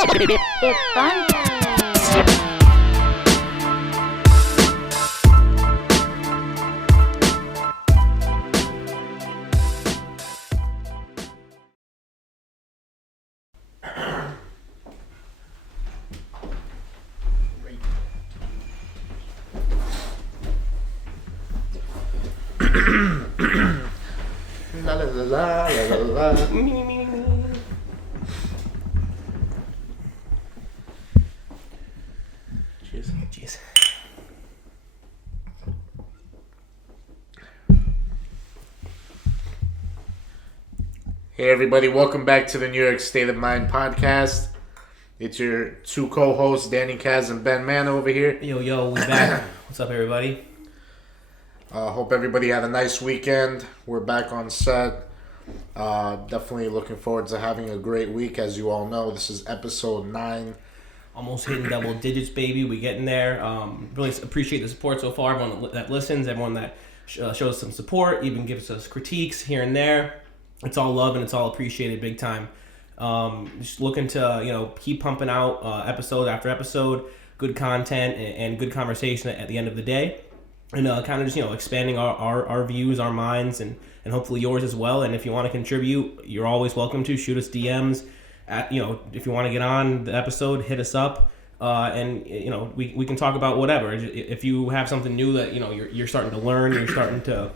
It's fun time. La la la la la la. Cheers. Cheers. Hey everybody, welcome back to the New York State of Mind podcast. It's your two co-hosts, Danny Kaz and Ben Mann over here. Yo, we back. What's up, everybody? Hope everybody had a nice weekend. We're back on set. Definitely looking forward to having a great week. As you all know, this is episode 9. Almost hitting double digits, baby. We getting there. Really appreciate the support so far. Everyone that listens, everyone that shows some support, even gives us critiques here and there. It's all love and it's all appreciated big time. Just looking to keep pumping out episode after episode, good content and good conversation at the end of the day. And kind of just, expanding our views, our minds, and hopefully yours as well. And if you want to contribute, you're always welcome to. Shoot us DMs. If you want to get on the episode, hit us up. And we can talk about whatever. If you have something new that, you're starting to learn, you're starting to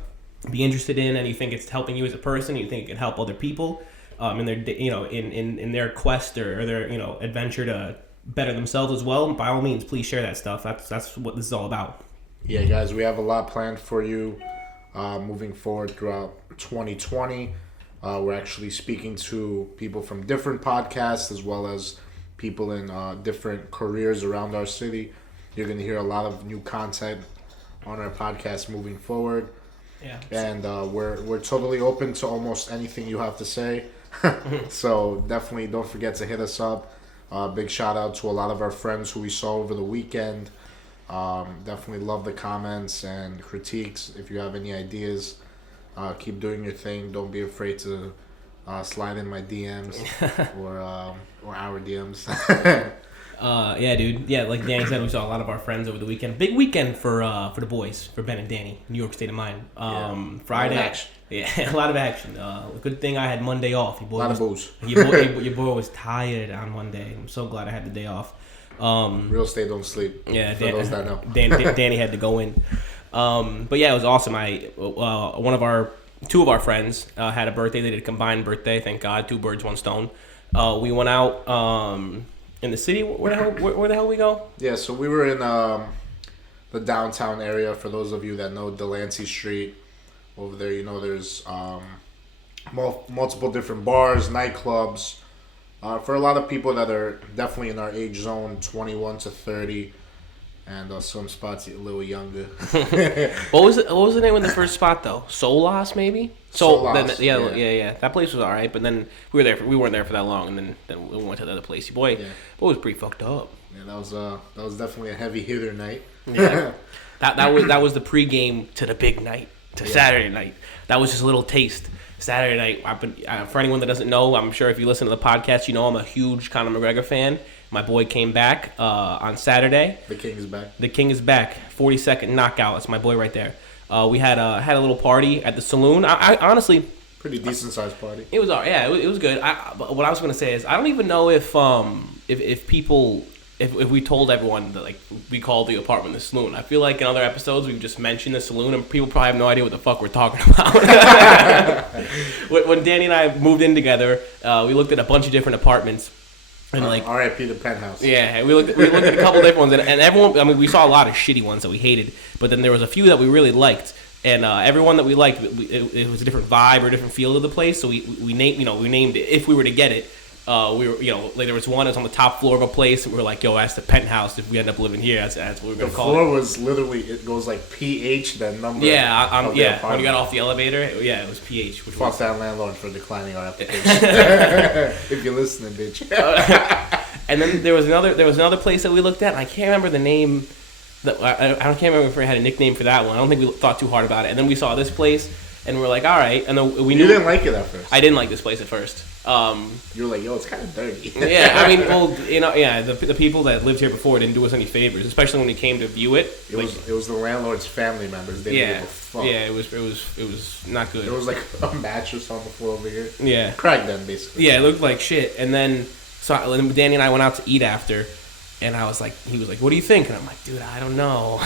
be interested in, and you think it's helping you as a person, you think it can help other people in their, in their quest or their, adventure to better themselves as well, by all means, please share that stuff. That's what this is all about. Yeah, guys, we have a lot planned for you moving forward throughout 2020. We're actually speaking to people from different podcasts as well as people in different careers around our city. You're going to hear a lot of new content on our podcast moving forward. Yeah. And we're totally open to almost anything you have to say. So definitely don't forget to hit us up. Big shout out to a lot of our friends who we saw over the weekend. Definitely love the comments and critiques. If you have any ideas, keep doing your thing. Don't be afraid to slide in my DMs or our DMs. Yeah, dude. Yeah, like Danny said, we saw a lot of our friends over the weekend. Big weekend for the boys, for Ben and Danny, New York State of Mind. Friday, a lot of action. Yeah, a lot of action. Good thing I had Monday off. A lot of booze. Your boy was tired on Monday. I'm so glad I had the day off. Real estate don't sleep. Yeah, for those that know. Danny had to go in. But yeah, it was awesome. Two of our friends had a birthday. They did a combined birthday. Thank God, 2 birds, 1 stone. We went out in the city. Where the hell we go? Yeah, so we were in the downtown area. For those of you that know Delancey Street, over there, there's multiple different bars, nightclubs. For a lot of people that are definitely in our age zone, 21 to 30, and some spots a little younger. What was the name of the first spot though? Solas maybe. Solas, yeah. That place was all right, but then we weren't there for that long, and then we went to the other place. Boy was pretty fucked up. Yeah, that was definitely a heavy hitter night. Yeah, that was the pregame to the big night, to Saturday night. That was just a little taste. Saturday night, for anyone that doesn't know, I'm sure if you listen to the podcast, I'm a huge Conor McGregor fan. My boy came back on Saturday. The King is back. The King is back. 40-second knockout. That's my boy right there. We had a little party at the saloon. I honestly, pretty decent sized party. It was all right. Yeah, it was good. But what I was gonna say is I don't even know if people. If we told everyone that we called the apartment the saloon. I feel like in other episodes we've just mentioned the saloon and people probably have no idea what the fuck we're talking about. When Danny and I moved in together, we looked at a bunch of different apartments. And R.I.P. the penthouse. Yeah, we looked at a couple different ones, and everyone. I mean, we saw a lot of shitty ones that we hated, but then there was a few that we really liked, and everyone that we liked, it was a different vibe or a different feel of the place. So we named it. If we were to get it, we were there was one that was on the top floor of a place, and we were like, yo, that's the penthouse. If we end up living here, that's what we're gonna call it. The floor was literally, it goes like PH, that number. Yeah, when you got off the elevator, it was PH. Which Fuck that landlord for declining our application. If you're listening, bitch. And then there was another place that we looked at, and I can't remember the name. I can't remember if we had a nickname for that one. I don't think we thought too hard about it. And then we saw this place. And we're like, all right. And then we You knew didn't like it at first. I didn't like this place at first. You were like, yo, it's kind of dirty. Yeah, I mean, well, the people that lived here before didn't do us any favors, especially when we came to view it. It was the landlord's family members. They didn't give a fuck. Yeah, it was not good. There was like a mattress on the floor over here. Yeah, crack den basically. Yeah, it looked like shit. And then Danny and I went out to eat after, and I was like, he was like, what do you think? And I'm like, dude, I don't know.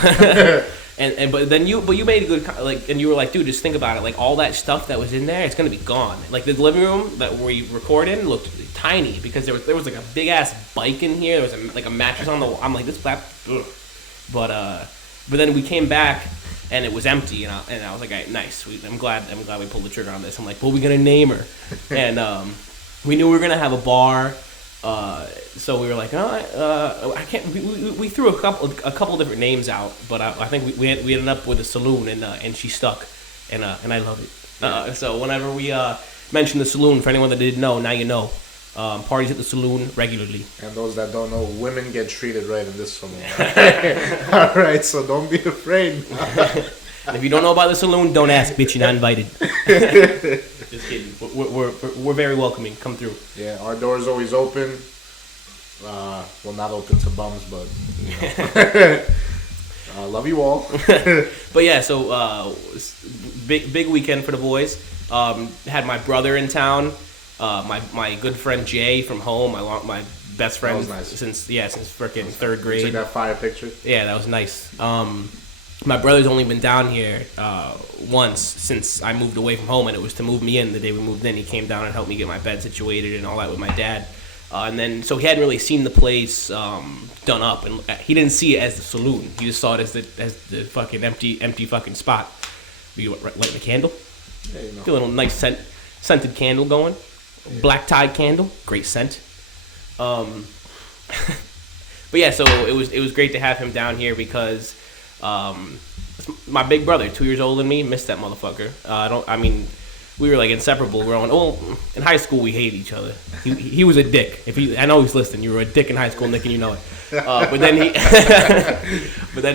But you made a good and you were like, dude, just think about it. Like all that stuff that was in there, it's gonna be gone. Like the living room that we record in looked tiny because there was like a big ass bike in here. There was a mattress on the wall. I'm like, this black. Ugh. But then we came back and it was empty, and I was like, all right, nice. I'm glad we pulled the trigger on this. I'm like, what are we gonna name her? And we knew we were gonna have a bar. So we were like, I can't. We threw a couple different names out, but I think we ended up with a saloon, and she stuck, and I love it. So whenever we mention the saloon, for anyone that didn't know, now you know. Parties at the saloon regularly. And those that don't know, women get treated right in this saloon. All right, so don't be afraid. And if you don't know about the saloon, don't ask, bitch. You're not invited. Just kidding. We're very welcoming. Come through. Yeah, our door's always open. Well, not open to bums, but love you all. But yeah, so big weekend for the boys. Had my brother in town. My good friend Jay from home. My best friend since freaking third grade. You took that fire picture. Yeah, that was nice. My brother's only been down here once since I moved away from home, and it was to move me in. The day we moved in, he came down and helped me get my bed situated and all that with my dad. And then, so he hadn't really seen the place done up, and he didn't see it as the saloon. He just saw it as the fucking empty fucking spot. You light the candle? Yeah, you know. Get a little nice scented candle going. Yeah. Black tie candle, great scent. But yeah, so it was great to have him down here because my big brother, 2 years older than me, missed that motherfucker. We were like inseparable. We were in high school we hated each other. He was a dick. I know he's listening. You were a dick in high school, Nick, and you know it. But then he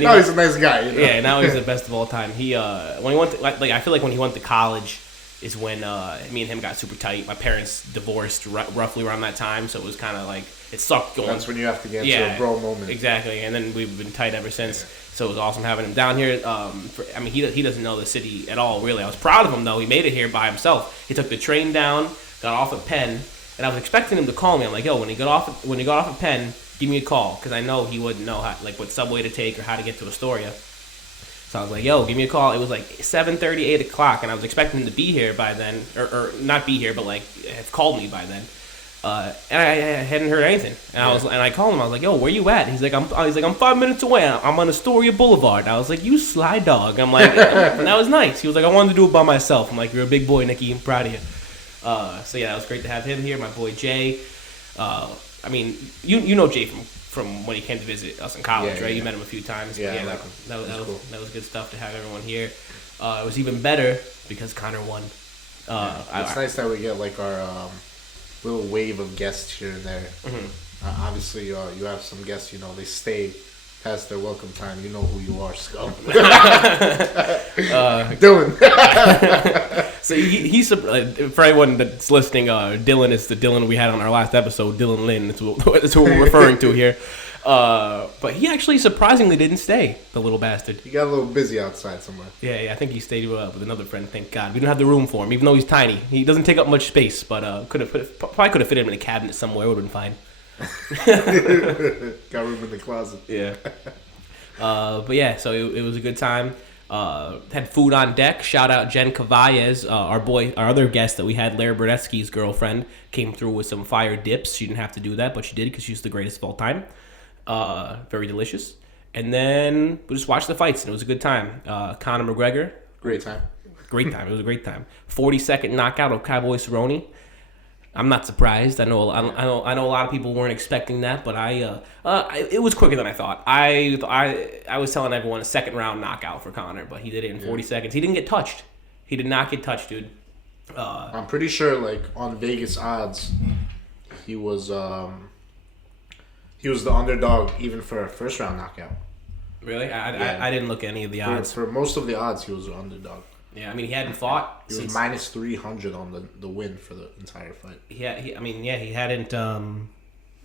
now he's a nice guy. You know? Yeah, now he's the best of all time. He when he went to, I feel like when he went to college is when me and him got super tight. My parents divorced roughly around that time, so it was kind of like it sucked going. That's when you have to get to a bro moment. Exactly, and then we've been tight ever since. Yeah. So it was awesome having him down here. He doesn't know the city at all, really. I was proud of him, though. He made it here by himself. He took the train down, got off at Penn, and I was expecting him to call me. I'm like, yo, when he got off at Penn, give me a call, because I know he wouldn't know what subway to take or how to get to Astoria. So I was like, yo, give me a call. It was like 7:30, 8 o'clock, and I was expecting him to be here by then, or not be here, but have called me by then. And I hadn't heard anything, and I called him. I was like, "Yo, where you at?" He's like, "I'm 5 minutes away. I'm on Astoria Boulevard." I was like, "You sly dog." I'm like, and that was nice. He was like, "I wanted to do it by myself." I'm like, "You're a big boy, Nicky. I'm proud of you." So yeah, it was great to have him here. My boy Jay. You know Jay from when he came to visit us in college, right? Yeah. You met him a few times. Yeah, that was good stuff to have everyone here. It was even better because Conor won. It's nice that we get like our little wave of guests here and there. Mm-hmm. Obviously, you have some guests, they stay past their welcome time. You know who you are, scum. Dylan. So he's for anyone that's listening, Dylan is the Dylan we had on our last episode, Dylan Lynn. That's what we're referring to here. But he actually surprisingly didn't stay, the little bastard. He got a little busy outside somewhere. Yeah, I think he stayed with another friend, thank God. We didn't have the room for him, even though he's tiny. He doesn't take up much space, but probably could have fit him in a cabinet somewhere. It would have been fine. Got room in the closet. Yeah. But yeah, so it was a good time. Had food on deck. Shout out Jen Cavalles, our other guest that we had, Larry Brodetsky's girlfriend, came through with some fire dips. She didn't have to do that, but she did because she's the greatest of all time. Very delicious. And then we just watched the fights, and it was a good time. Conor McGregor. Great time. Great time. It was a great time. 40-second knockout of Cowboy Cerrone. I'm not surprised. I know a lot of people weren't expecting that, but it was quicker than I thought. I was telling everyone a second round knockout for Conor, but he did it in 40 seconds. He didn't get touched. He did not get touched, dude. I'm pretty sure, on Vegas odds, he was the underdog even for a first round knockout. Really? I didn't look at any of the odds. For most of the odds, he was the underdog. Yeah, I mean, he hadn't fought. He was minus 300 on the win for the entire fight. He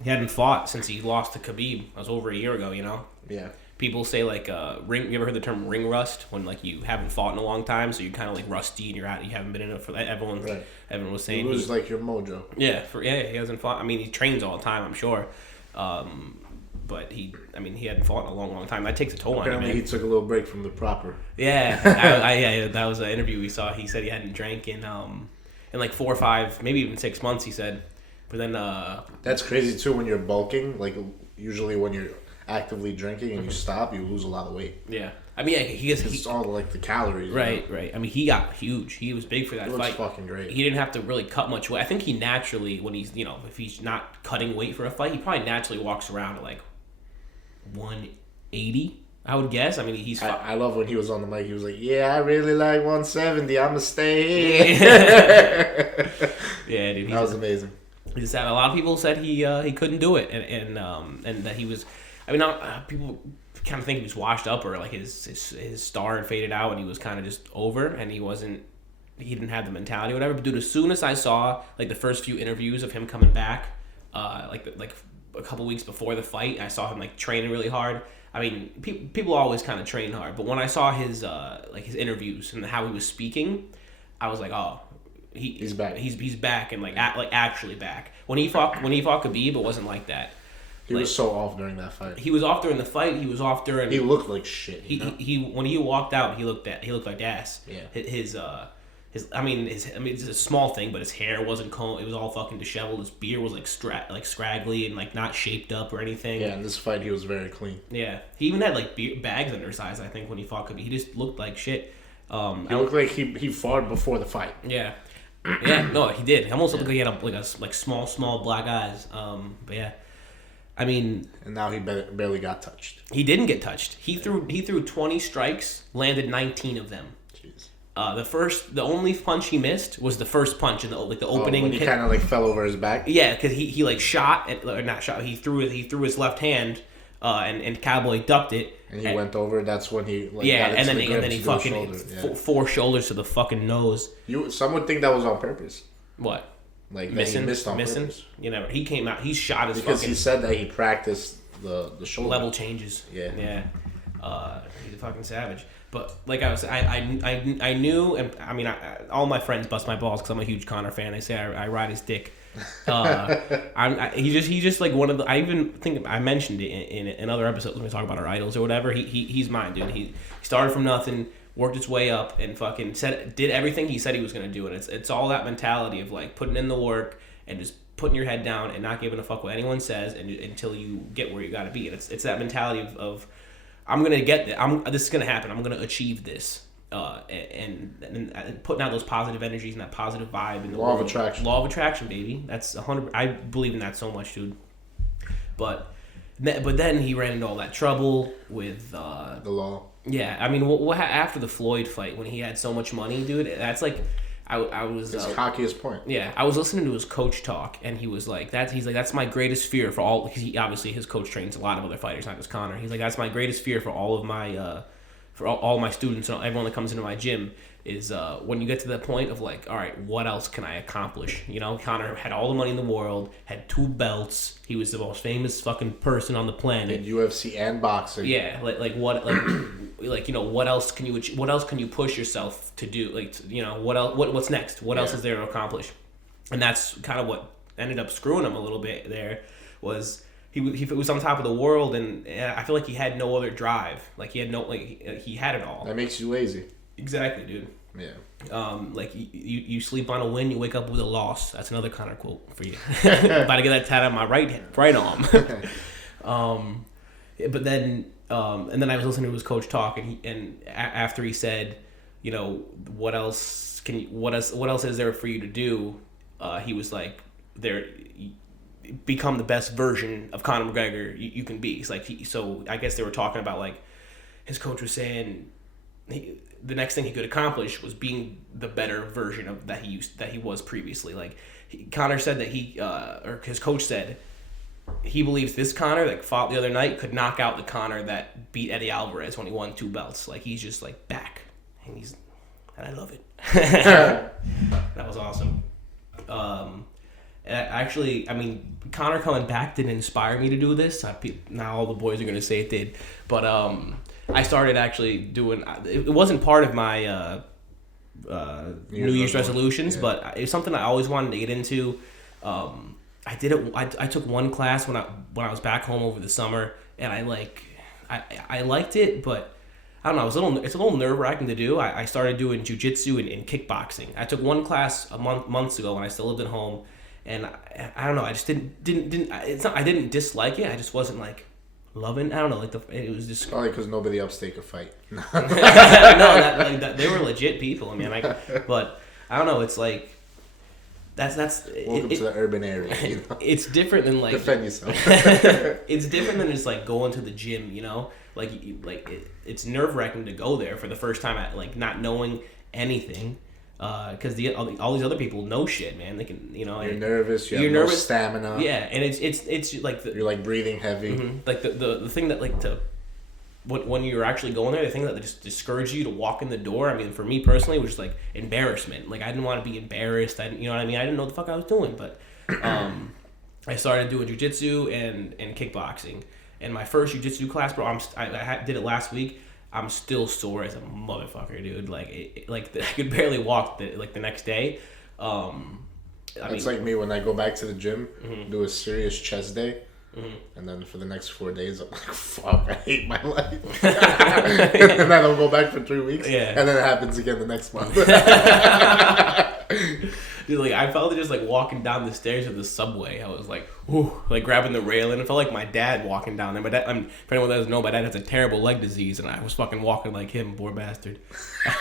hadn't fought since he lost to Khabib. That was over a year ago, you know? Yeah. People say, like, ring. You ever heard the term ring rust? When, like, you haven't fought in a long time, so you're kind of, like, rusty and you're out. You haven't been in it for that. Everyone was saying. You lose, like, your mojo. Yeah, he hasn't fought. I mean, he trains all the time, I'm sure. But he hadn't fought in a long, long time. That takes a toll on him. Apparently, he took a little break from the proper. Yeah, that was an interview we saw. He said he hadn't drank in like 4 or 5, maybe even 6 months. He said, but then that's crazy too. When you're bulking, like usually when you're actively drinking and you stop, you lose a lot of weight. Yeah, I mean, it's all like the calories. Right, right. I mean, he got huge. He was big for that fight. He looks fucking great. He didn't have to really cut much weight. I think he naturally, when he's if he's not cutting weight for a fight, he probably naturally walks around at like 180. I would guess. I mean, he's. I love when he was on the mic. He was like, "Yeah, I really like 170. I'ma stay here." Yeah, dude. That was amazing. A lot of people said he couldn't do it, and that he was. I mean, people kind of think he was washed up or like his star had faded out and he was kind of just over and he didn't have the mentality or whatever. But dude, as soon as I saw like the first few interviews of him coming back, like a couple weeks before the fight, I saw him like training really hard. I mean, people always kind of train hard, but when I saw his his interviews and how he was speaking, I was like, oh, he's back. He's back and like actually back. When he fought Khabib, it wasn't like that. He was so off during that fight. He was off during the fight. He was off during. He looked like shit. He when he walked out, he looked like ass. Yeah. His I mean it's a small thing, but his hair wasn't combed. It was all fucking disheveled. His beard was like scraggly and like not shaped up or anything. Yeah, in this fight he was very clean. Yeah, he even had like bags under his eyes. I think when he fought Khabib, he just looked like shit. He looked like he fought before the fight. Yeah. Yeah, no, he did. He almost looked like he had small black eyes. But yeah. I mean, and now he barely got touched. He didn't get touched. He threw 20 strikes, landed 19 of them. Jeez. The only punch he missed was the first punch in the opening. When he kind of like fell over his back. Yeah, because he like shot or not shot. He threw his left hand, and Cowboy ducked it. And he went over. That's when he got and then he fucking four shoulders to the fucking nose. Some would think that was on purpose. What? Like missing on purpose. You never. He came out. He shot his because he said that he practiced the shoulder level changes. Yeah. He's a fucking savage. But like I was, I knew, and I mean, all my friends bust my balls because I'm a huge Conor fan. They say I ride his dick. He's just like one of the. I even think I mentioned it in other episodes when we talk about our idols or whatever. He's mine, dude. He started from nothing. Worked its way up and fucking did everything he said he was gonna do, and it's all that mentality of like putting in the work and just putting your head down and not giving a fuck what anyone says until you get where you gotta be. And it's that mentality of I'm gonna get this is gonna happen. I'm gonna achieve this, and putting out those positive energies and that positive vibe in the law of attraction. Law of attraction, baby. That's 100. I believe in that so much, dude. But then he ran into all that trouble with the law. Yeah, I mean, what after the Floyd fight when he had so much money, dude? That's like, I was. It's cockiest point. Yeah, I was listening to his coach talk, and he was like, that's my greatest fear for all. Because he obviously his coach trains a lot of other fighters, not just Conor. He's like, that's my greatest fear for all of my, for all my students and everyone that comes into my gym is when you get to that point of like, all right, what else can I accomplish? You know, Conor had all the money in the world, had 2 belts. He was the most famous fucking person on the planet. In UFC and boxing. Yeah, like you know, what else can you push yourself to do? Like, you know, what's next? What else is there to accomplish? And that's kind of what ended up screwing him a little bit. There was he was on top of the world, and I feel like he had no other drive. Like he had it all. That makes you lazy. Exactly, dude. Yeah. Like you sleep on a win, you wake up with a loss. That's another Conor quote for you. About to get that tatted on my right arm. But then, and then I was listening to his coach talk, and after he said, you know, what else is there for you to do? He was like, become the best version of Conor McGregor you can be. It's like so I guess they were talking about like his coach was saying the next thing he could accomplish was being the better version of that he was previously. Like Conor said that or his coach said he believes this Conor that fought the other night could knock out the Conor that beat Eddie Alvarez when he won 2 belts. Like he's just like back, and and I love it. That was awesome. Actually, I mean, Conor coming back didn't inspire me to do this. Now all the boys are going to say it did. But I started actually doing... It wasn't part of my New Year's resolutions, but it's something I always wanted to get into. I did it. I took one class when I was back home over the summer, and I liked it, but I don't know. It's a little nerve wracking to do. I started doing jujitsu and kickboxing. I took one class months ago when I still lived at home, and I don't know. I just didn't. It's not. I didn't dislike it. I just wasn't like loving. I don't know. It was just probably because nobody upstate could fight. No, they were legit people. I mean, but I don't know. It's like. That's welcome to the urban area. You know? It's different than like defend yourself. It's different than just like going to the gym. You know, it's nerve wracking to go there for the first time at like not knowing anything, because all these other people know shit, man. They can, you know. You're nervous. You're nervous. No stamina. Yeah, and it's like you're like breathing heavy. Mm-hmm. Like the thing that like to. When you're actually going there, the thing that just discouraged you to walk in the door, I mean, for me personally, it was just like embarrassment. Like, I didn't want to be embarrassed. You know what I mean? I didn't know what the fuck I was doing. But I started doing jujitsu and kickboxing. And my first jujitsu class, bro, I did it last week. I'm still sore as a motherfucker, dude. Like, I could barely walk the next day. It's like me when I go back to the gym, do a serious chest day. And then for the next 4 days, I'm like, fuck, I hate my life. And then I'll go back for 3 weeks. Yeah. And then it happens again the next month. Dude, like, I felt it just, like, walking down the stairs of the subway. I was like, ooh, like, grabbing the railing. It felt like my dad walking down there. My dad, for anyone that doesn't know, my dad has a terrible leg disease, and I was fucking walking like him, poor bastard.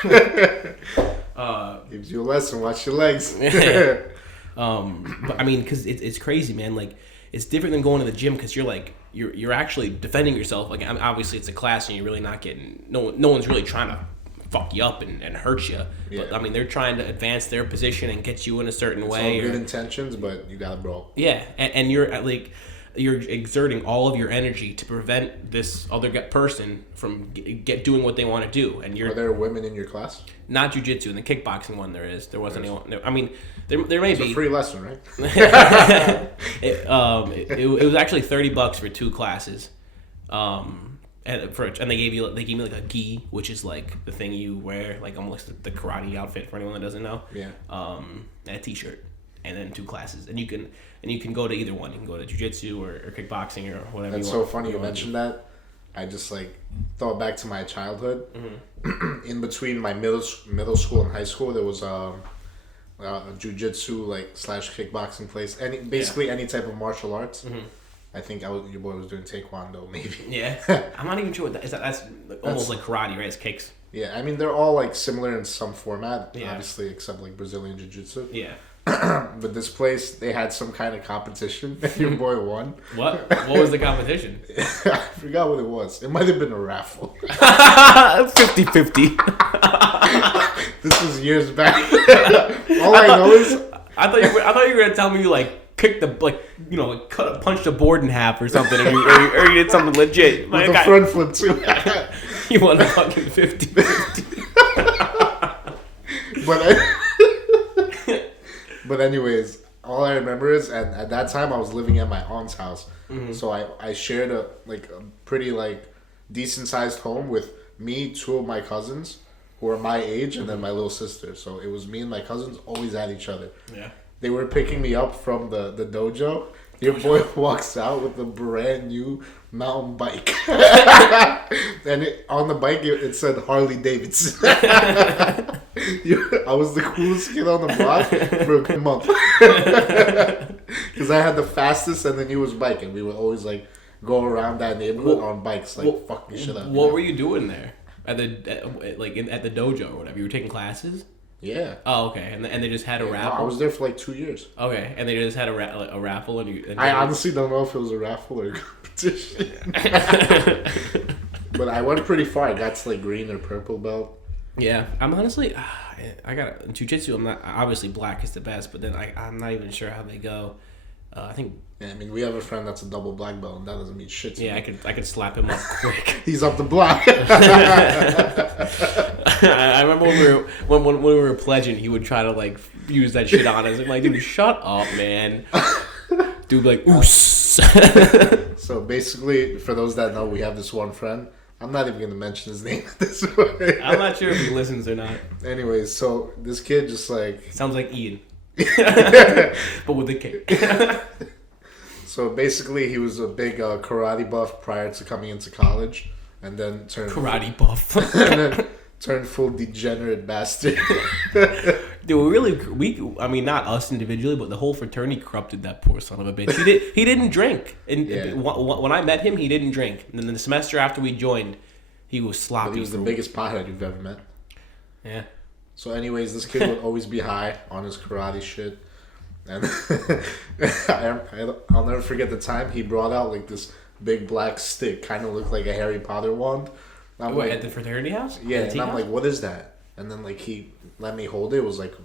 Gives you a lesson. Watch your legs. But, I mean, because it's crazy, man. Like, it's different than going to the gym because you're like you're actually defending yourself. Like, obviously it's a class and you're really not getting no one's really trying to fuck you up and hurt you. Yeah. But I mean, they're trying to advance their position and get you in a certain way. All good intentions, but you gotta brawl. Yeah, and you're like you're exerting all of your energy to prevent this other person from doing what they want to do. And Are there women in your class? Not jiu-jitsu. In the kickboxing one, there wasn't anyone. I mean, there may be. It's a free lesson, right? It was actually $30 for 2 classes, and they gave me like a gi, which is like the thing you wear, like almost the karate outfit for anyone that doesn't know. Yeah. And a t-shirt, and then 2 classes, and you can go to either one. You can go to jiu-jitsu or kickboxing or whatever. That's so funny you mentioned that. I just like thought back to my childhood. In between my middle school and high school, there was a jiu-jitsu / kickboxing place. Any type of martial arts. I think your boy was doing taekwondo, maybe. Yeah, I'm not even sure what that is. That's almost like karate, right? It's kicks. Yeah, I mean they're all like similar in some format, yeah. Obviously, except like Brazilian jiu-jitsu. Yeah. But this place, they had some kind of competition, and your boy won. What was the competition? I forgot what it was. It might have been a raffle. 50-50. This was years back. All I know is I thought you were gonna tell me you like kicked punched the board in half or something, or you did something legit. With a front flip too. You won a fucking 50-50. But anyways, all I remember is, and at that time I was living at my aunt's house, so I shared a pretty decent sized home with me, 2 of my cousins who are my age, and then my little sister. So it was me and my cousins always at each other. Yeah, they were picking me up from the dojo. Your boy walks out with a brand new mountain bike, and on the bike it said Harley Davidson. I was the coolest kid on the block for a good month because I had the fastest, and then he was biking. We would always go around that neighborhood on bikes, fucking shit up. What were you doing there at the dojo or whatever? You were taking classes. Yeah. Oh, okay. And they just had a raffle? I was there for 2 years. Okay. And they just had a raffle? I honestly don't know if it was a raffle or a competition. But I went pretty far. I got to green or purple belt. Yeah. I'm honestly... I got... Jiu-jitsu, I'm not... Obviously, black is the best, but then I'm not even sure how they go. I think... Yeah, I mean, we have a friend that's a double black belt, and that doesn't mean shit to me. I could slap him up quick. He's up the block. I remember when we were pledging, he would try to like use that shit on us. I'm like, dude, shut up, man. Dude, like, oos. So basically, for those that know, we have this one friend. I'm not even gonna mention his name at this point. I'm not sure if he listens or not. Anyways, so this kid just like sounds like Ian, but with a K. So basically, he was a big karate buff prior to coming into college, and then turned karate buff, and then turned full degenerate bastard. Dude, I mean, not us individually, but the whole fraternity corrupted that poor son of a bitch. He didn't drink, and when I met him, he didn't drink. And then the semester after we joined, he was sloppy. But he was the biggest pothead you've ever met. Yeah. So, anyways, this kid would always be high on his karate shit, and I'll never forget the time he brought out like this big black stick, kind of looked like a Harry Potter wand. Wait, at the fraternity house? Yeah, and I'm like, what is that? And then like he let me hold it. It was like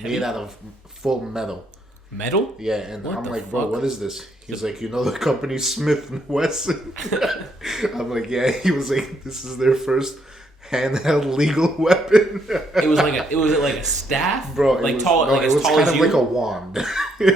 made out of full metal. Metal? Yeah, and what I'm like, fuck? bro, what is this? He's like, you know the company Smith and Wesson? I'm like, yeah. He was like, this is their first handheld legal weapon. It was like a staff, bro. Like was, tall, no, like it as was tall kind as of you. like a wand.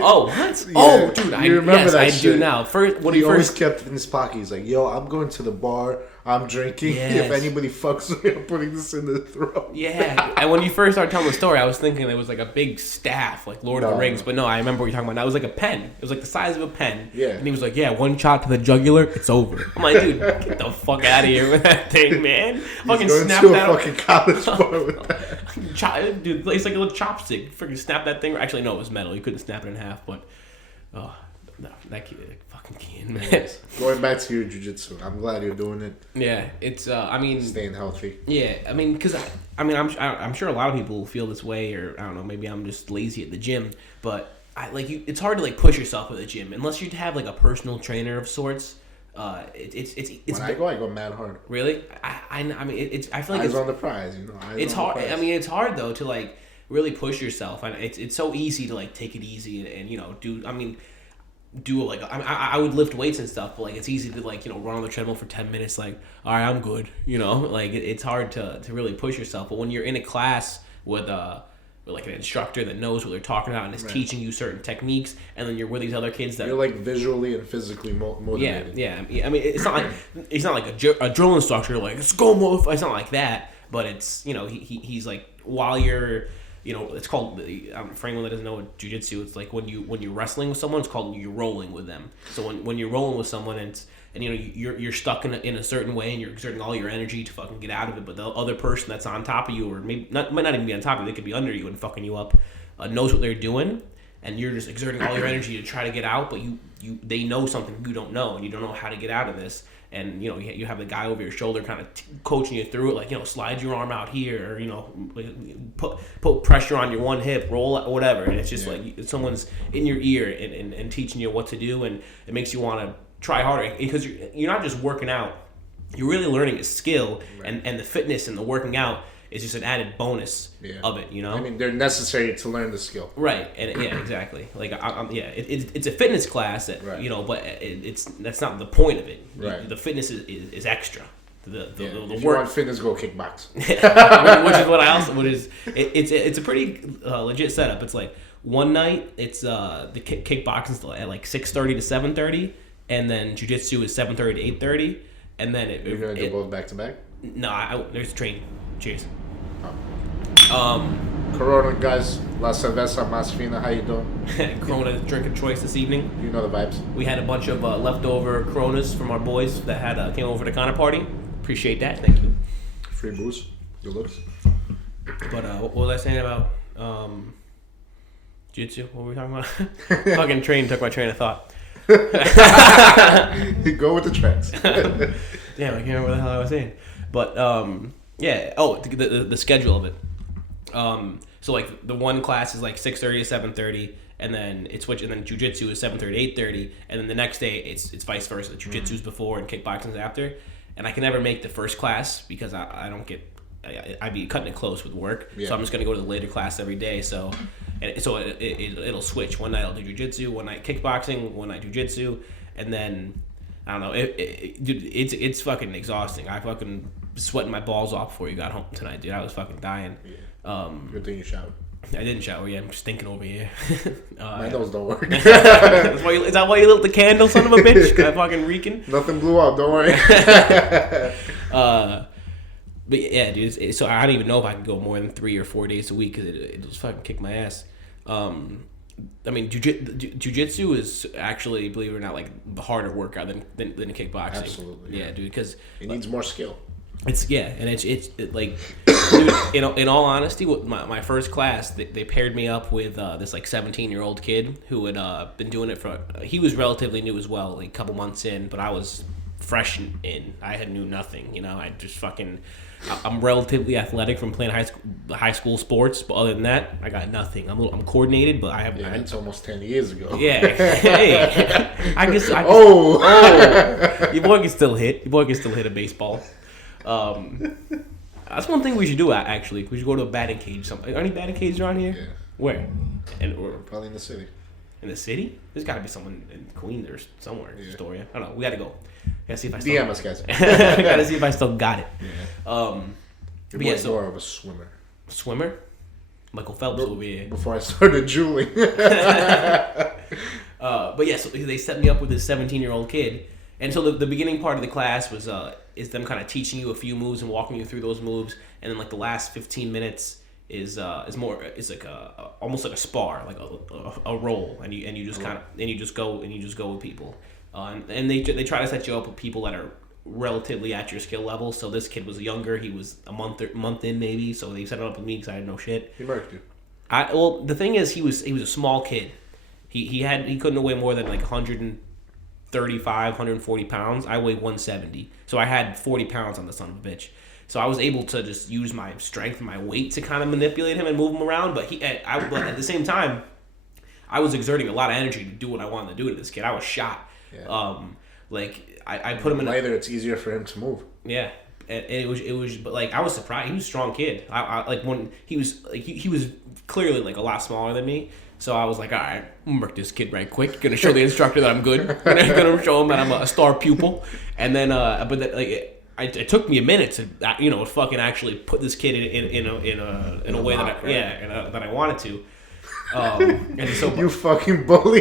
Oh what? Yeah. Oh dude, I remember that I shit. do now. First, when he he always first kept it in his pocket. He's like, yo, I'm going to the bar. I'm drinking. Yes. If anybody fucks with me, I'm putting this in their throat. Yeah, and when you first started telling the story, I was thinking it was like a big staff, like Lord of the Rings. But no, I remember what you're talking about. Now it was like a pen. It was like the size of a pen. Yeah. And he was like, "Yeah, one shot to the jugular, it's over." I'm like, dude, get the fuck out of here with that thing, man. Fucking Going snap to that. a fucking college bar with that. Dude, it's like a little chopstick. Freaking snap that thing. Actually, no, it was metal. You couldn't snap it in half. But oh, no, that kid, fucking kid, man. Going back to your jiu-jitsu, I'm glad you're doing it. Yeah, it's. I mean, staying healthy. Yeah, I mean, because I'm sure a lot of people feel this way, or I don't know, maybe I'm just lazy at the gym. But it's hard to like push yourself at the gym unless you have like a personal trainer of sorts. It's when I go mad hard. Really? I mean, I feel like eyes on the prize, you know. It's hard. I mean, it's hard though to like really push yourself, and it's so easy to like take it easy and you know do like I would lift weights and stuff, but like it's easy to like, you know, run on the treadmill for 10 minutes like, all right, I'm good, you know, like it's hard to really push yourself. But when you're in a class with like an instructor that knows what they're talking about and is teaching you certain techniques, and then you're with these other kids that you're like visually and physically motivated. Yeah. I mean, it's not like a drill instructor like, let's go, motherfucker. It's not like that, but it's, you know, he's like, while you're, you know, it's called, for anyone that doesn't know what jiu-jitsu, it's like when you're wrestling with someone, it's called you're rolling with them. So when you're rolling with someone and you know you're stuck in a certain way and you're exerting all your energy to fucking get out of it, but the other person that's on top of you, or might not even be on top of you, they could be under you and fucking you up, knows what they're doing, and you're just exerting all your energy to try to get out, but they know something you don't know, and you don't know how to get out of this. And you know, you have the guy over your shoulder kind of coaching you through it, like, you know, slide your arm out here, or, you know, put pressure on your one hip, roll, whatever. And it's just like someone's in your ear and teaching you what to do, and it makes you want to try harder, because you're not just working out, you're really learning a skill, and the fitness and the working out is just an added bonus of it, you know? I mean, they're necessary to learn the skill. Right, and yeah, exactly. Like, it's a fitness class that, you know, but that's not the point of it. Right. The fitness is extra. The if work. you want fitness, go kickbox. Which is what I also, it's a pretty legit setup. It's like one night, it's the kickboxing's at like 6:30 to 7:30, and then jiu-jitsu is 7:30 to 8:30, and then You're going to do both back to back? No, there's a train. Cheers. Corona, guys. La cerveza más fina. How you doing? Corona drink of choice this evening. You know the vibes. We had a bunch of leftover Coronas from our boys that came over to Conor party. Appreciate that. Thank you. Free booze. Good looks. But what was I saying about jiu-jitsu? What were we talking about? Fucking took my train of thought. Go with the trends. Damn, I can't remember what the hell I was saying. But yeah. Oh, the schedule of it. So like the one class is like 6:30 to 7:30, and then it switch, and then jiu-jitsu is 7:30 to 8:30, and then the next day it's vice versa. Jiu-jitsu's before and kickboxing's after. And I can never make the first class because I don't get, I'd be cutting it close with work. So I'm just gonna go to the later class every day. So it'll switch. One night I'll do jiu-jitsu, one night kickboxing, one night jiu-jitsu, and then I don't know. Dude, it's fucking exhausting. I fucking sweating my balls off before you got home tonight, dude. I was fucking dying. Yeah. Good thing you showered. I didn't shower. Yeah, I'm stinking over here. My nose don't work. Is that why you lit the candle, son of a bitch? Got fucking reeking. Nothing blew up. Don't worry. But yeah, dude. So I don't even know if I can go more than 3 or 4 days a week because it just fucking kicked my ass. I mean, jiu-jitsu is actually, believe it or not, like the harder workout than kickboxing. Absolutely. Yeah, dude. Because it needs more skill. It's and it's like, dude, in all honesty, with my first class, they paired me up with this like 17-year-old kid who had been doing it for. He was relatively new as well, like a couple months in, but I was fresh in. I had knew nothing, you know. I just fucking. I'm relatively athletic from playing high school sports, but other than that, I got nothing. I'm coordinated, but I have. Yeah, it's almost 10 years ago. Yeah, hey, I guess. Oh, your boy can still hit. Your boy can still hit a baseball. That's one thing we should do. Actually, we should go to a batting cage. Are any batting cages around here? Yeah. Where? Probably in the city. In the city? There's got to be someone in Queens or somewhere in Astoria. I don't know. We got to go. Gotta see if I still DM us, guys. Gotta see if I still got it. Yeah. Your boy's more of a swimmer. Swimmer? Michael Phelps over here. Before I started drooling. But yeah, so they set me up with this 17-year-old kid. And so the beginning part of the class was is them kind of teaching you a few moves and walking you through those moves, and then like the last 15 minutes is like almost like a spar, like a roll, and you just kind of and you just go with people, and they try to set you up with people that are relatively at your skill level. So this kid was younger; he was a month in maybe, so they set it up with me because I had no shit. He murked you. Well, the thing is, he was a small kid. He couldn't weigh more than like 135, 140 pounds. I weigh 170. So I had 40 pounds on the son of a bitch. So I was able to just use my strength and my weight to kind of manipulate him and move him around. But but at the same time, I was exerting a lot of energy to do what I wanted to do to this kid. I was shot. Yeah. I put him in. Later, it's easier for him to move. Yeah. And it was, but like I was surprised. He was a strong kid. I like when he was like he was clearly like a lot smaller than me. So I was like, all right, I'm gonna work this kid right quick. Gonna show the instructor that I'm good. Gonna show him that I'm a star pupil. And then, it took me a minute to, fucking actually put this kid in a way that I wanted to. And so you fucking bully.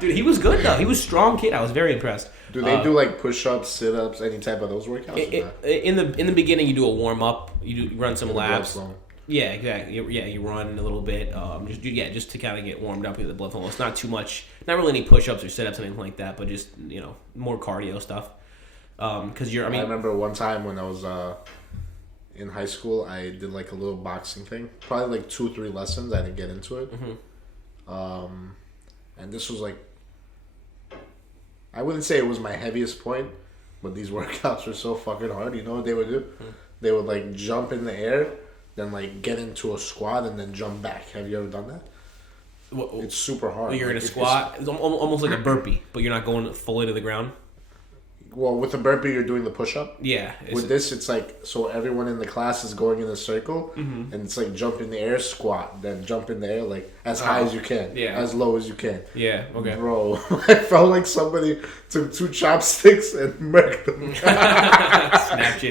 Dude, he was good though. He was a strong kid. I was very impressed. Do they do like push-ups, sit-ups, any type of those workouts? In the beginning, you do a warm-up. You run some laps. Long. Yeah, exactly. Yeah, you run a little bit. Just to kind of get warmed up with the blood flow. It's not too much. Not really any push-ups or sit-ups or anything like that, but just more cardio stuff. I remember one time when I was in high school, I did like a little boxing thing. Probably like 2-3 lessons. I didn't get into it. Mm-hmm. And this was like, I wouldn't say it was my heaviest point, but these workouts were so fucking hard. You know what they would do? Mm-hmm. They would like jump in the air, then like get into a squat and then jump back. Have you ever done that? It's super hard. You're in a squat. It's almost like a burpee, but you're not going fully to the ground. Well, with the burpee, you're doing the push-up. Yeah. With this, it's like, so everyone in the class is going in a circle, mm-hmm. and it's like jump in the air, squat, then jump in the air, like, as high as you can, as low as you can. Yeah, okay. Bro, I felt like somebody took 2 chopsticks and murked them.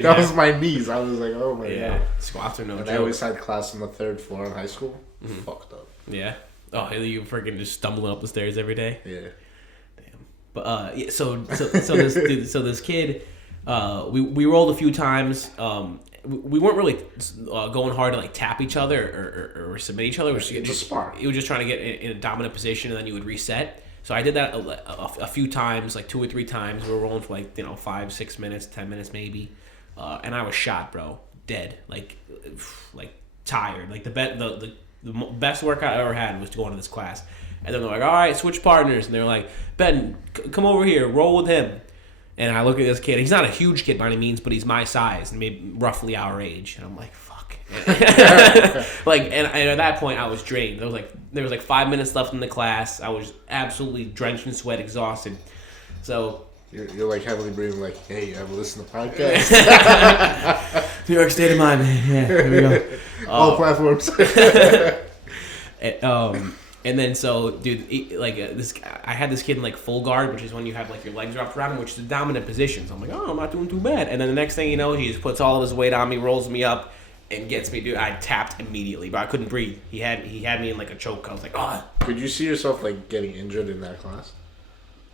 That was my knees. I was like, oh my God. Squats are no joke. I always had class on the 3rd floor in high school. Mm-hmm. Fucked up. Yeah. Oh, you freaking just stumbling up the stairs every day? Yeah. But so this kid, we rolled a few times. We weren't really going hard to like tap each other or submit each other. It was just spar. It was just trying to get in a dominant position, and then you would reset. So I did that a few times, like 2 or 3 times. We were rolling for like 5-6 minutes, 10 minutes maybe, and I was shot, bro, dead, like tired. Like the best workout I ever had was to go into this class. And then they're like, all right, switch partners. And they're like, Ben, come over here, roll with him. And I look at this kid. He's not a huge kid by any means, but he's my size and maybe roughly our age. And I'm like, fuck. and at that point, I was drained. There was like 5 minutes left in the class. I was absolutely drenched in sweat, exhausted. So you're like heavily breathing, like, hey, you ever listen to podcasts? New York State of Mind, man. Yeah, here we go. All platforms. And then so, dude, I had this kid in like full guard, which is when you have like your legs wrapped around him, which is the dominant position. So I'm like, oh, I'm not doing too bad. And then the next thing you know, he just puts all of his weight on me, rolls me up, and gets me, dude. I tapped immediately, but I couldn't breathe. He had me in like a choke. I was like, oh. Could you see yourself like getting injured in that class?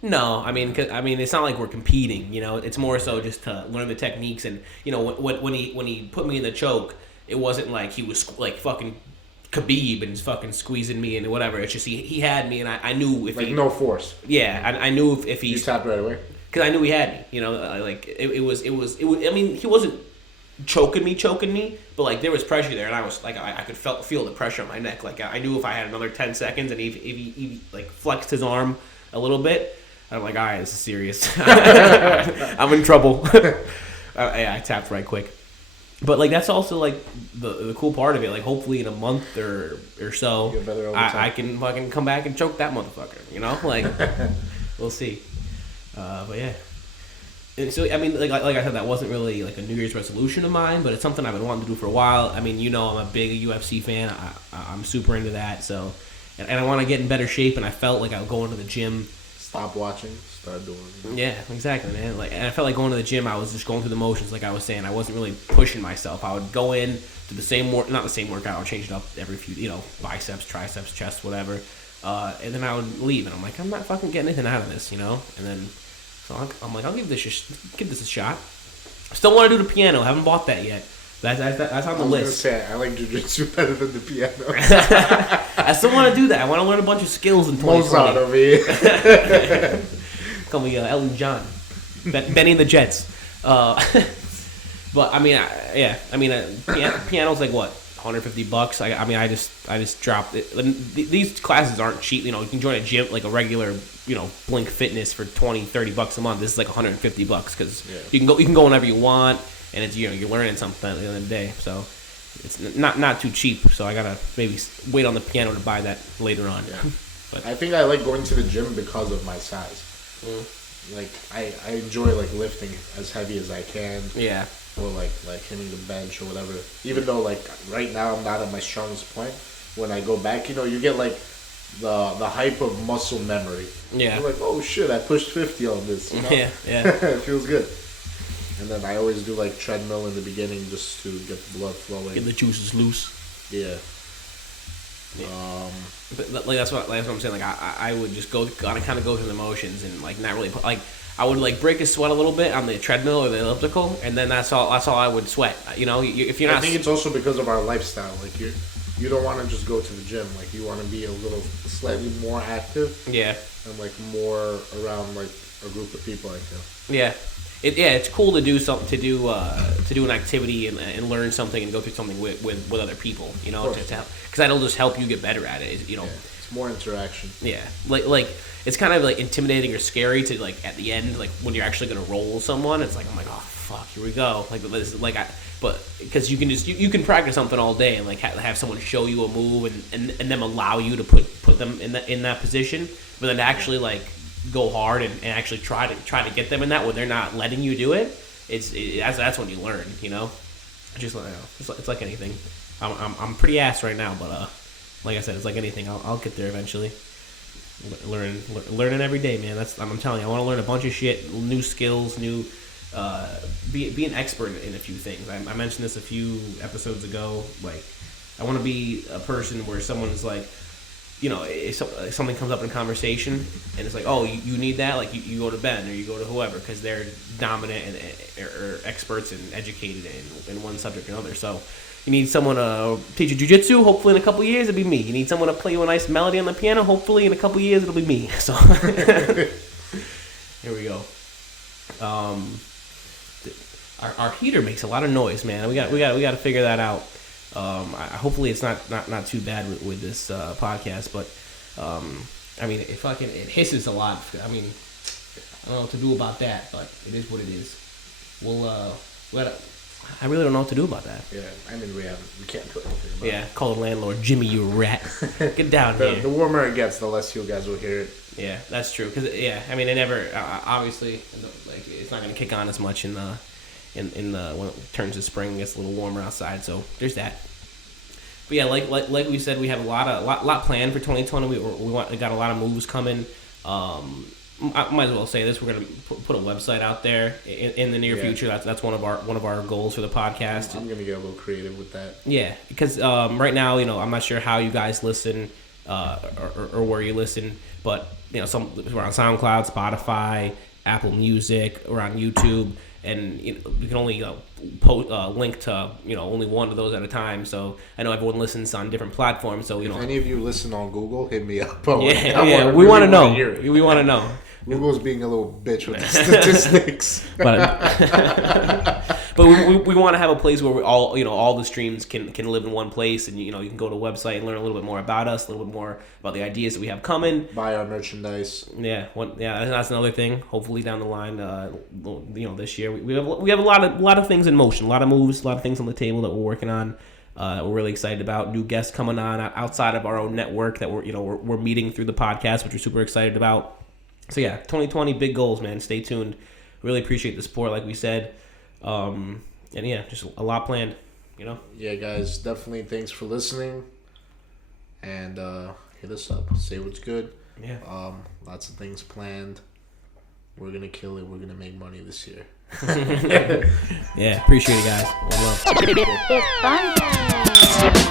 No, I mean, it's not like we're competing. You know, it's more so just to learn the techniques. And you know, when he put me in the choke, it wasn't like he was like fucking Khabib and fucking squeezing me and whatever. It's just he had me, and I knew if like no force. Yeah, I knew if he. You tapped right away. Because I knew he had me. You know, like it was. I mean, he wasn't choking me, but like there was pressure there, and I was like, I could feel the pressure on my neck. Like I knew if I had another 10 seconds, and if he like flexed his arm a little bit, I'm like, all right, this is serious. I'm in trouble. I tapped right quick. But like that's also like the cool part of it. Like hopefully in a month or so, I can fucking come back and choke that motherfucker. You know, like we'll see. But yeah. And so I mean, like I said, that wasn't really like a New Year's resolution of mine, but it's something I've been wanting to do for a while. I mean, you know, I'm a big UFC fan. I'm super into that. So, and I want to get in better shape. And I felt like I would go into the gym. Stop watching, start doing. Yeah, exactly, man. Like, and I felt like going to the gym, I was just going through the motions, like I was saying. I wasn't really pushing myself. I would go in to the same not the same workout. I would change it up every few, you know, biceps, triceps, chest, whatever. And then I would leave, and I'm like, I'm not fucking getting anything out of this, you know. And then so I'm like, I'll give this a shot. Still want to do the piano. Haven't bought that yet. That's on the list. I was gonna say I like jiu-jitsu better than the piano. I still want to do that. I want to learn a bunch of skills in 2020. Mozart over here. Call me Elton John, Benny and the Jets. But I mean, piano's like what, $150. I mean, I just dropped it. These classes aren't cheap. You know, you can join a gym like a regular, you know, Blink Fitness for $20-$30 a month. This is like $150 because you can go whenever you want, and it's, you know, you're learning something at the end of the day. So it's not too cheap. So I gotta maybe wait on the piano to buy that later on. Yeah. But I think I like going to the gym because of my size. Like I enjoy like lifting as heavy as I can. Yeah. Or like hitting the bench or whatever. Even though like right now I'm not at my strongest point. When I go back, you know, you get like the hype of muscle memory. Yeah. You're like, oh shit, I pushed 50 on this. You know? Yeah. It feels good. And then I always do like treadmill in the beginning just to get the blood flowing. Get the juices loose. Yeah. But like that's what I'm saying. Like I would just kind of go through the motions and like not really like I would like break a sweat a little bit on the treadmill or the elliptical, and then that's all I would sweat. You know, if you're not. I think it's also because of our lifestyle. Like you don't want to just go to the gym. Like you want to be a little slightly more active. Yeah. And like more around like a group of people. I feel. Yeah. It's cool to do something to do an activity and learn something and go through something with other people, you know, to help, because that'll just help you get better at it, you know. Yeah, it's more interaction. Yeah, like it's kind of like intimidating or scary to like at the end, like when you're actually gonna roll someone, it's like I'm like, oh fuck, here we go, like this is like but because you can just you can practice something all day and like have someone show you a move and them allow you to put them in that position, but then to actually like go hard and actually try to get them in that when they're not letting you do it, that's when you learn, you know. Just like it's like anything. I'm pretty ass right now, but like I said, it's like anything. I'll get there eventually. Learning every day, man. I'm telling you, I want to learn a bunch of shit, new skills, be an expert in a few things. I mentioned this a few episodes ago. Like I want to be a person where someone's like, you know, if something comes up in conversation and it's like, oh, you need that, like you go to Ben or you go to whoever because they're dominant and or experts and educated in one subject or another. So you need someone to teach you jiu-jitsu, hopefully in a couple years it'll be me. You need someone to play you a nice melody on the piano, hopefully in a couple years it'll be me. So here we go. Our heater makes a lot of noise, man. We got to figure that out. Hopefully it's not too bad with this podcast, but I mean it hisses a lot. I mean I don't know what to do about that, but it is what it is. I really don't know what to do about that. Yeah, I mean we can't do anything about it. Yeah, call the landlord, Jimmy, you rat. Get down here. The warmer it gets, the less you guys will hear it. Yeah, that's true. Cause I mean it never obviously like it's not gonna kick on as much in the when it turns to spring, it gets a little warmer outside. So there's that. But yeah, like we said, we have a lot planned for 2020. We got a lot of moves coming. I might as well say this: we're gonna put a website out there in the near future. That's one of our goals for the podcast. I'm gonna get a little creative with that. Yeah, because right now, I'm not sure how you guys listen or where you listen, but we're on SoundCloud, Spotify, Apple Music, we're on YouTube, and we can only link to only one of those at a time. So I know everyone listens on different platforms. So if any of you listen on Google, hit me up. We want to know. We want to know. Google's being a little bitch with the statistics. But we want to have a place where we all the streams can live in one place, and you can go to a website and learn a little bit more about us, a little bit more about the ideas that we have coming. Buy our merchandise. Yeah, that's another thing. Hopefully down the line, this year we have a lot of things in motion, a lot of moves, a lot of things on the table that we're working on. That we're really excited about. New guests coming on outside of our own network that we're meeting through the podcast, which we're super excited about. So yeah, 2020 big goals, man. Stay tuned. Really appreciate the support, like we said. And yeah, just a lot planned, Yeah, guys, definitely thanks for listening. And hit us up. Say what's good. Yeah. Lots of things planned. We're gonna kill it. We're gonna make money this year. Yeah, appreciate it, guys. One love. It's fun time.